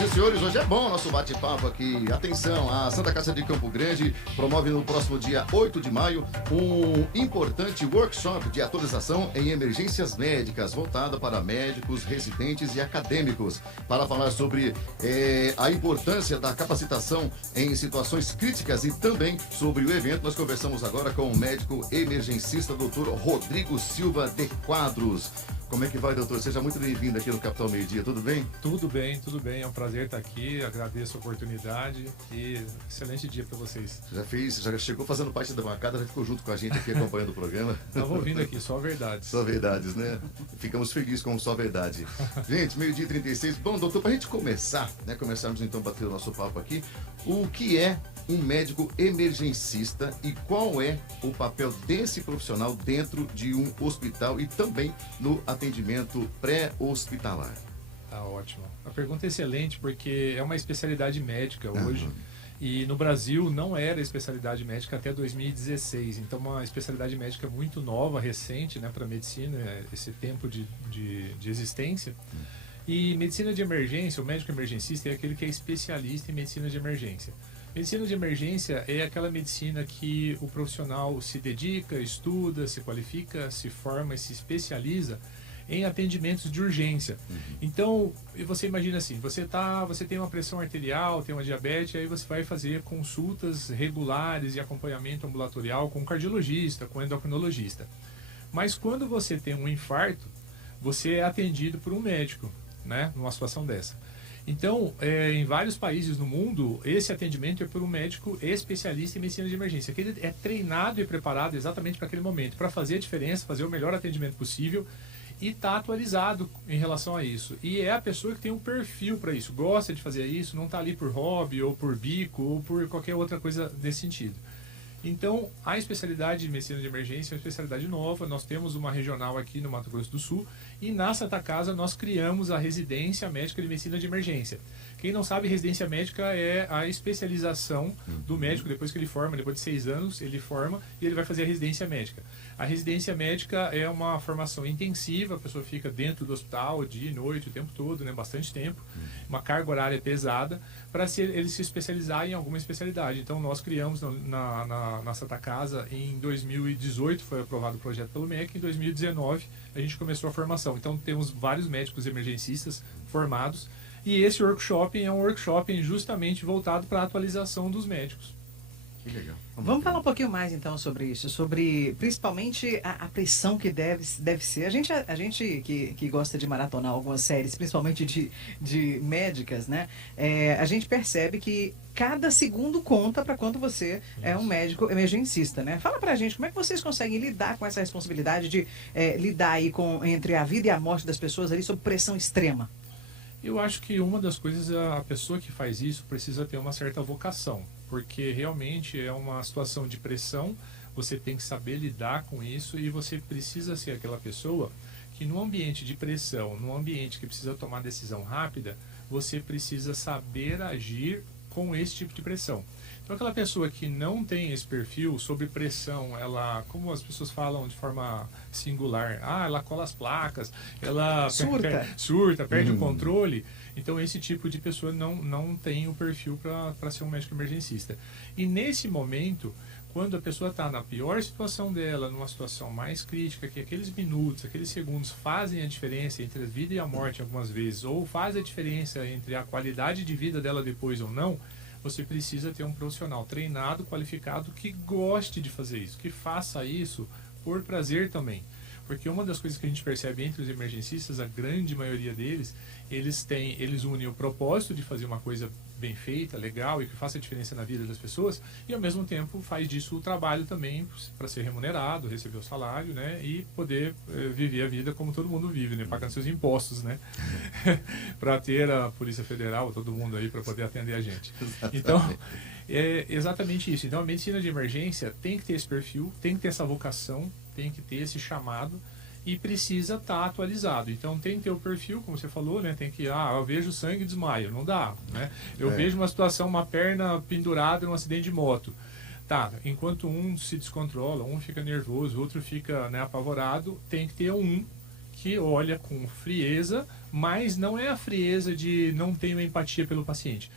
Senhoras e senhores, hoje é bom o nosso bate-papo aqui. Atenção, a Santa Casa de Campo Grande promove no próximo dia 8 de maio um importante workshop de atualização em emergências médicas, voltada para médicos, residentes e acadêmicos. Para falar sobre a importância da capacitação em situações críticas e também sobre o evento, nós conversamos agora com o médico emergencista, Dr. Rodrigo Silva de Quadros. Como é que vai, doutor? Seja muito bem-vindo aqui no Capital Meio Dia, tudo bem? Tudo bem, tudo bem. É um prazer estar aqui, agradeço a oportunidade e excelente dia para vocês. Já chegou fazendo parte da bancada, já ficou junto com a gente aqui acompanhando o programa. Estava ouvindo aqui, só verdades. Só verdades, né? Ficamos felizes com só verdade. Gente, meio-dia 36. Bom, doutor, para a gente começar, né? Começarmos então a bater o nosso papo aqui. O que é um médico emergencista e qual é o papel desse profissional dentro de um hospital e também no atendimento pré-hospitalar? Tá ótimo. A pergunta é excelente porque é uma especialidade médica hoje. E no Brasil não era especialidade médica até 2016. Então uma especialidade médica muito nova, recente, né, para a medicina, esse tempo de existência. E medicina de emergência, o médico emergencista é aquele que é especialista em medicina de emergência. Medicina de emergência é aquela medicina que o profissional se dedica, estuda, se qualifica, se forma e se especializa em atendimentos de urgência. Então, você imagina assim, você tem uma pressão arterial, tem uma diabetes, aí você vai fazer consultas regulares e acompanhamento ambulatorial com um cardiologista, com um endocrinologista. Mas quando você tem um infarto, você é atendido por um médico, né, numa situação dessa. Então, em vários países no mundo, esse atendimento é por um médico especialista em medicina de emergência, que ele é treinado e preparado exatamente para aquele momento, para fazer a diferença, fazer o melhor atendimento possível e está atualizado em relação a isso. E é a pessoa que tem um perfil para isso, gosta de fazer isso, não está ali por hobby ou por bico ou por qualquer outra coisa desse sentido. Então, a especialidade de medicina de emergência é uma especialidade nova. Nós temos uma regional aqui no Mato Grosso do Sul e na Santa Casa nós criamos a residência médica de medicina de emergência. Quem não sabe, residência médica é a especialização do médico depois que ele forma, depois de 6 anos ele forma e ele vai fazer a residência médica. A residência médica é uma formação intensiva, a pessoa fica dentro do hospital dia e noite, o tempo todo, né, bastante tempo, uma carga horária pesada, para ele se especializar em alguma especialidade. Então nós criamos na Santa Casa em 2018, foi aprovado o projeto pelo MEC, em 2019 a gente começou a formação. Então temos vários médicos emergencistas formados e esse workshop é um workshop justamente voltado para a atualização dos médicos. Que legal. Vamos falar um pouquinho mais então sobre isso, sobre principalmente a pressão que deve ser. A gente que gosta de maratonar algumas séries, principalmente de médicas, né? A gente percebe que cada segundo conta para quando você é um médico emergencista, né? Fala pra gente como é que vocês conseguem lidar com essa responsabilidade de lidar aí entre a vida e a morte das pessoas ali sob pressão extrema. Eu acho que uma das coisas, a pessoa que faz isso precisa ter uma certa vocação, porque realmente é uma situação de pressão, você tem que saber lidar com isso e você precisa ser aquela pessoa que num ambiente de pressão, num ambiente que precisa tomar decisão rápida, você precisa saber agir com esse tipo de pressão. Então aquela pessoa que não tem esse perfil sob pressão, ela, como as pessoas falam de forma singular, ela cola as placas, ela surta, perde o controle. Então esse tipo de pessoa não tem o perfil para ser um médico emergencista. E nesse momento, quando a pessoa está na pior situação dela, numa situação mais crítica, que aqueles minutos, aqueles segundos fazem a diferença entre a vida e a morte algumas vezes, ou faz a diferença entre a qualidade de vida dela depois ou não, você precisa ter um profissional treinado, qualificado, que goste de fazer isso, que faça isso por prazer também. Porque uma das coisas que a gente percebe entre os emergencistas, a grande maioria deles, eles unem o propósito de fazer uma coisa bem feita, legal e que faça diferença na vida das pessoas e ao mesmo tempo faz disso o trabalho também para ser remunerado, receber o salário, né, e poder viver a vida como todo mundo vive, né, pagando seus impostos, né, para ter a Polícia Federal, todo mundo aí para poder atender a gente. Então, é exatamente isso. Então a medicina de emergência tem que ter esse perfil, tem que ter essa vocação, tem que ter esse chamado e precisa estar atualizado. Então tem que ter o perfil, como você falou, né? Tem que, eu vejo sangue e desmaio, não dá, né? Eu vejo uma situação, uma perna pendurada num acidente de moto. Tá, enquanto um se descontrola, um fica nervoso, o outro fica, né, apavorado, tem que ter um que olha com frieza, mas não é a frieza de não ter empatia pelo paciente.